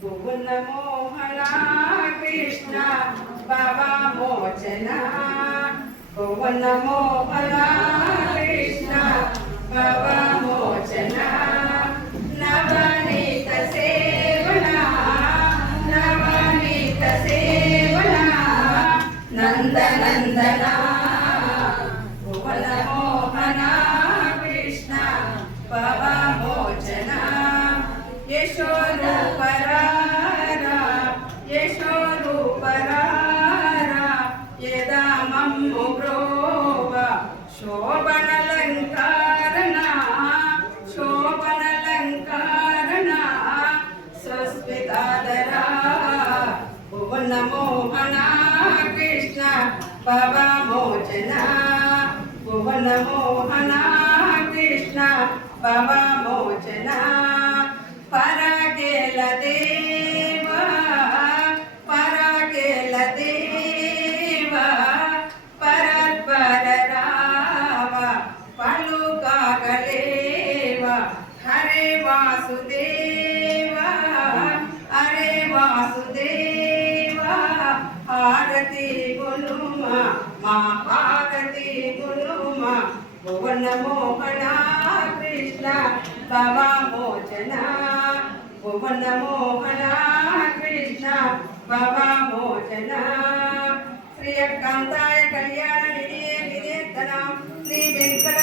భువన మోహన కృష్ణ భవ మోచన భువన మోహన కృష్ణ భవ మోచన నవనీత సేవన నవనీత సేవన నందనందన భువన మోహన కృష్ణ భవ మోచన యశోరూపరా యశోరూపరా యదా మమ్ము బ్రోవ శోభనలంకారణ శోభనలంకారణ సుస్మితాదరా భువన మోహన కృష్ణ భవ మోచన భువన మోహన కృష్ణ భవ మోచన పరకేల దేవా పరకేల దేవా పరత్పర రావ పలుకాగలేవ హరే వాసుదేవ హరే వాసుదేవ హారతి గునుమా మా హారతి గునుమా భువన మోహన కృష్ణ భవ మోచన భువన మోహన కృష్ణ భవ మోచన శ్రీయకాంతాయ కళ్యాణ నిధియే నిధేతనం శ్రీ వెంకట